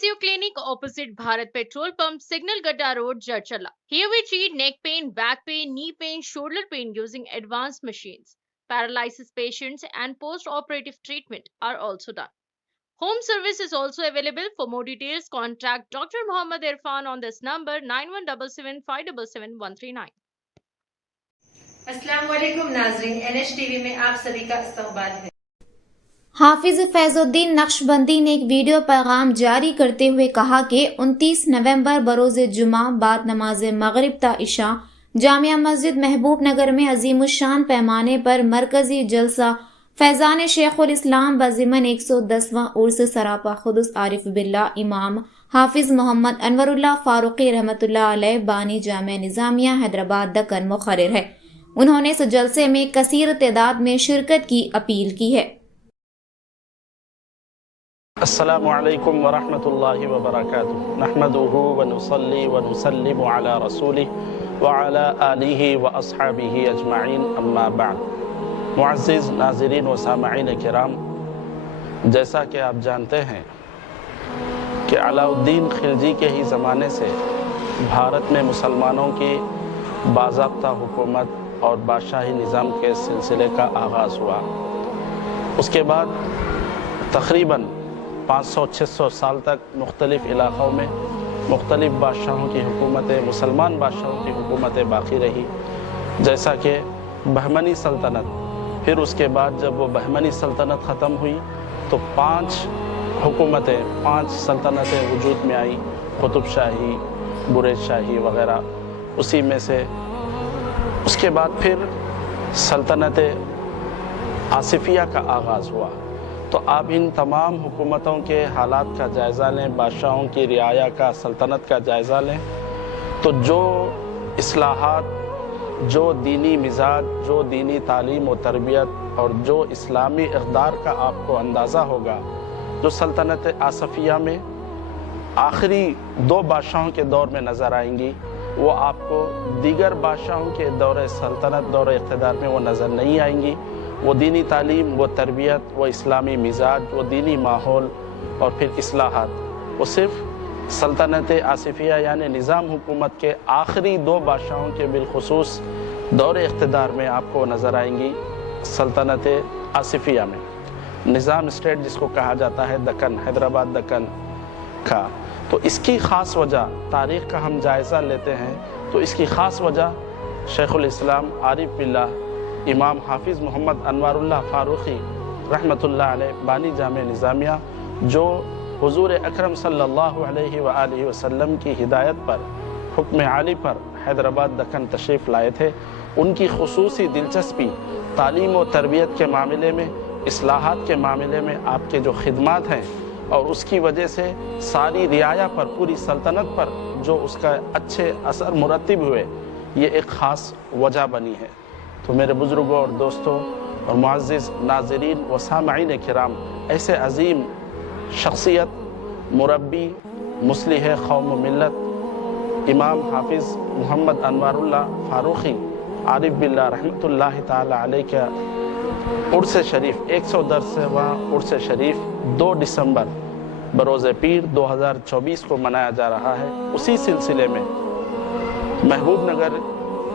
Physio Clinic opposite Bharat Petrol Pump, Signal Gadda Road, Jarchala. Here we treat neck pain, back pain, knee pain, shoulder pain using advanced machines. Paralysis patients and post-operative treatment are also done. Home service is also available. For more details, contact Dr. Muhammad Irfan on this number 9177 577 139. अस्सलाम वालेकुम नाज़रीन, NH TV में आप सभी का इस्तकबाल है। हाफिज फैजुद्दीन नक्शबंदी ने एक वीडियो पैगाम जारी करते हुए कहा कि 29 नवंबर बरोज़ जुमा बाद नमाज मगरिब ता इशा जामिया मस्जिद महबूब नगर में अजीमुशान पैमाने पर मरकजी जलसा फैज़ान शेखुल इस्लाम बज़िमन 110वां उर्स सरापा खुदुस आरिफ बिल्ला इमाम हाफिज मोहम्मद अनवरुल्लाह फारूकी रहमतुल्लाह अलैह बानी जामिया निज़ामिया हैदराबाद दक्कन मुखर्रिर है। उन्होंने इस जलसे में कसीर तादाद में शिरकत की अपील की है। अस्सलामु अलैकुम व रहमतुल्लाहि व बरकातुहू नहमदुहु व नुसल्ली व नुसल्लिमु अला रसूलिहि व अला आलिहि व अस्हाबिहि अजमाइन अम्मा बाद। मुअज़्ज़िज़ नाज़रीन व सामईन किराम, जैसा कि आप जानते हैं कि अलाउद्दीन खिलजी के ही ज़माने से भारत में मुसलमानों की बाज़ाब्ता हुकूमत और बादशाही निज़ाम के सिलसिले का आगाज़ हुआ। उसके बाद तक़रीबन 500-600 साल तक मुख्तलिफ़ इलाक़ों में मुख्तलिफ़ बादशाहों की हुकूमतें, मुसलमान बादशाहों की हुकूमतें बाक़ी रही। जैसा कि बहमनी सल्तनत, फिर उसके बाद जब वो बहमनी सल्तनत ख़त्म हुई तो 5 हुकूमतें, 5 सल्तनतें वजूद में आई, कुतुब शाही, बुरेज शाही वग़ैरह। उसी में से उसके बाद फिर सल्तनत आसिफिया का आगाज़ हुआ। तो आप इन तमाम हुकूमतों के हालात का जायज़ा लें, बादशाहों की रियाया का, सल्तनत का जायज़ा लें, तो जो इस्लाहात, जो दीनी मिजाज, जो दीनी तालीम व तरबियत और जो इस्लामी इक़दार का आपको अंदाज़ा होगा, जो सल्तनत आसिफिया में आखिरी 2 बादशाहों के दौर में नज़र आएंगी, वो आपको दीगर बादशाहों के दौरे सल्तनत, दौरे इक़्तिदार में वो नज़र नहीं आएंगी। वो दीनी तालीम, वो तरबियत, वो इस्लामी मिजाज, वो दीनी माहौल और फिर इस्लाहात, वो सिर्फ़ सल्तनत आसिफिया यानी निज़ाम हुकूमत के आखिरी 2 बादशाहों के बिलखुसूस दौरे इक़्तिदार में आपको नज़र आएंगी। सल्तनत आसिफिया में निज़ाम स्टेट जिसको कहा जाता है दक्कन, हैदराबाद दक्कन का, तो इसकी ख़ास वजह, तारीख़ का हम जायज़ा लेते हैं तो इसकी ख़ास वजह शेखुल इस्लाम आरिफ बिल्लाह इमाम हाफिज़ मोहम्मद अनवरुल्लाह फारूकी रहमतुल्लाह अलैह बानी जामिया निज़ामिया, जो हुज़ूर अकरम सल्लल्लाहु अलैहि व आलिहि वसल्लम की हिदायत पर, हुक्म आली पर हैदराबाद दक्कन तशरीफ़ लाए थे, उनकी खुसूसी दिलचस्पी तालीम व तरबियत के मामले में, इस्लाहात के मामले में आपके जो खिदमात हैं, और उसकी वजह से सारी रियाया पर, पूरी सल्तनत पर जो उसका अच्छे असर मुरतब हुए, ये एक ख़ास वजह बनी है। तो मेरे बुज़ुर्गों और दोस्तों और मुअज़्ज़िज़ नाज़रीन व सामईन किराम, ऐसे अज़ीम शख्सियत, मुरब्बी, मुस्लिह कौम व मिल्लत इमाम हाफिज़ मोहम्मद अनवरुल्लाह फारूकी आरिफ बिल्लाह रहमतुल्लाह ताला अलैह का उर्स शरीफ 110वां उर्स शरीफ 2 दिसंबर बरोज़ पीर 2024 को मनाया जा रहा है। उसी सिलसिले में महबूब नगर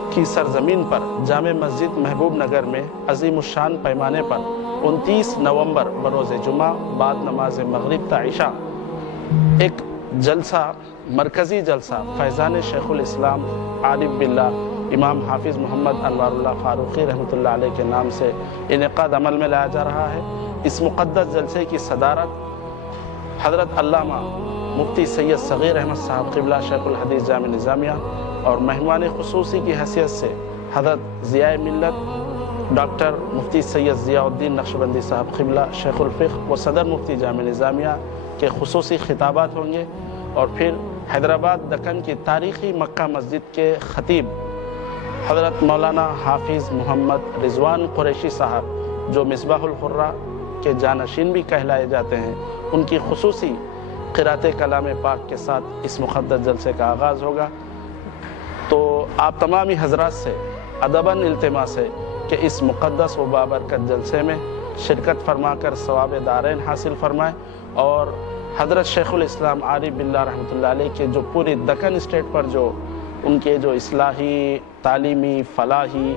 की सरजमीन पर जामे मस्जिद महबूब नगर में अज़ीमुशान पैमाने पर 29 नवंबर बरोज़ जुमा बाद नमाज मगरिब ता इशा एक जलसा, मरकज़ी जलसा फैज़ान शेखुल इस्लाम आरिफ बिल्लाह इमाम हाफिज़ मोहम्मद अनवरुल्लाह फारूकी रहमतुल्लाह अलैह के नाम से इनेक़ाद अमल में लाया जा रहा है। इस मुक़द्दस जलसे की सदारत हज़रत अल्लामा मुफ्ती सैयद सग़ीर अहमद साहब क़िबला शेखुल हदीस जामिया निज़ामिया और मेहमान ख़ुसूसी की हैसियत से हज़रत ज़ियाए मिल्लत डॉक्टर मुफ्ती सैयद ज़ियाउद्दीन नक्शबंदी साहब क़िबला शेखुल फ़िक़्ह व सदर मुफ्ती जामिया निज़ामिया के ख़ुसूसी खिताबात होंगे। और फिर हैदराबाद दक्कन की तारीख़ी मक्का मस्जिद के ख़तीब हज़रत मौलाना हाफिज़ मोहम्मद रिज़वान कुरैशी साहब, जो मिसबाहुल खुर्रा के जानशीन भी कहलाए जाते हैं, उनकी ख़ुसूसी क़िरात कलाम पाक के साथ इस मुक़द्दस जलसे का आगाज़ होगा। तो आप तमामी हज़रात से अदबन इल्तिमास है कि इस मुक़द्दस व बाबरकत जलसे में शिरकत फरमा कर सवाब दारैन हासिल फरमाएँ और حضرت شیخ الاسلام عارف باللہ رحمۃ اللہ علیہ کے جو پوری دکن اسٹیٹ پر جو ان کے جو اصلاحی، تعلیمی، فلاحی،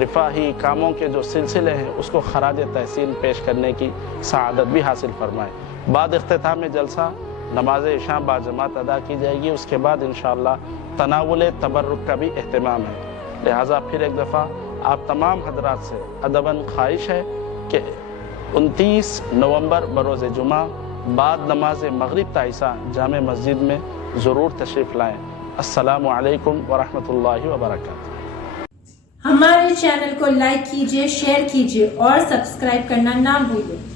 رفاہی کاموں کے جو سلسلے ہیں اس کو خراج تحسین پیش کرنے کی سعادت بھی حاصل فرمائے۔ بعد اختتام جلسہ نماز عشاء باجماعت ادا کی جائے گی، اس کے بعد انشاءاللہ تناول تبرک کا بھی اہتمام ہے۔ لہٰذا پھر ایک دفعہ آپ تمام حضرات سے ادباً خواہش ہے کہ 29 نومبر بروز جمعہ بعد نماز مغرب تا عشاء جامع مسجد میں ضرور تشریف لائیں۔ السلام علیکم ورحمۃ اللہ وبرکاتہ۔ ہمارے چینل کو لائک کیجیے، شیئر کیجیے اور سبسکرائب کرنا نہ بھولیں۔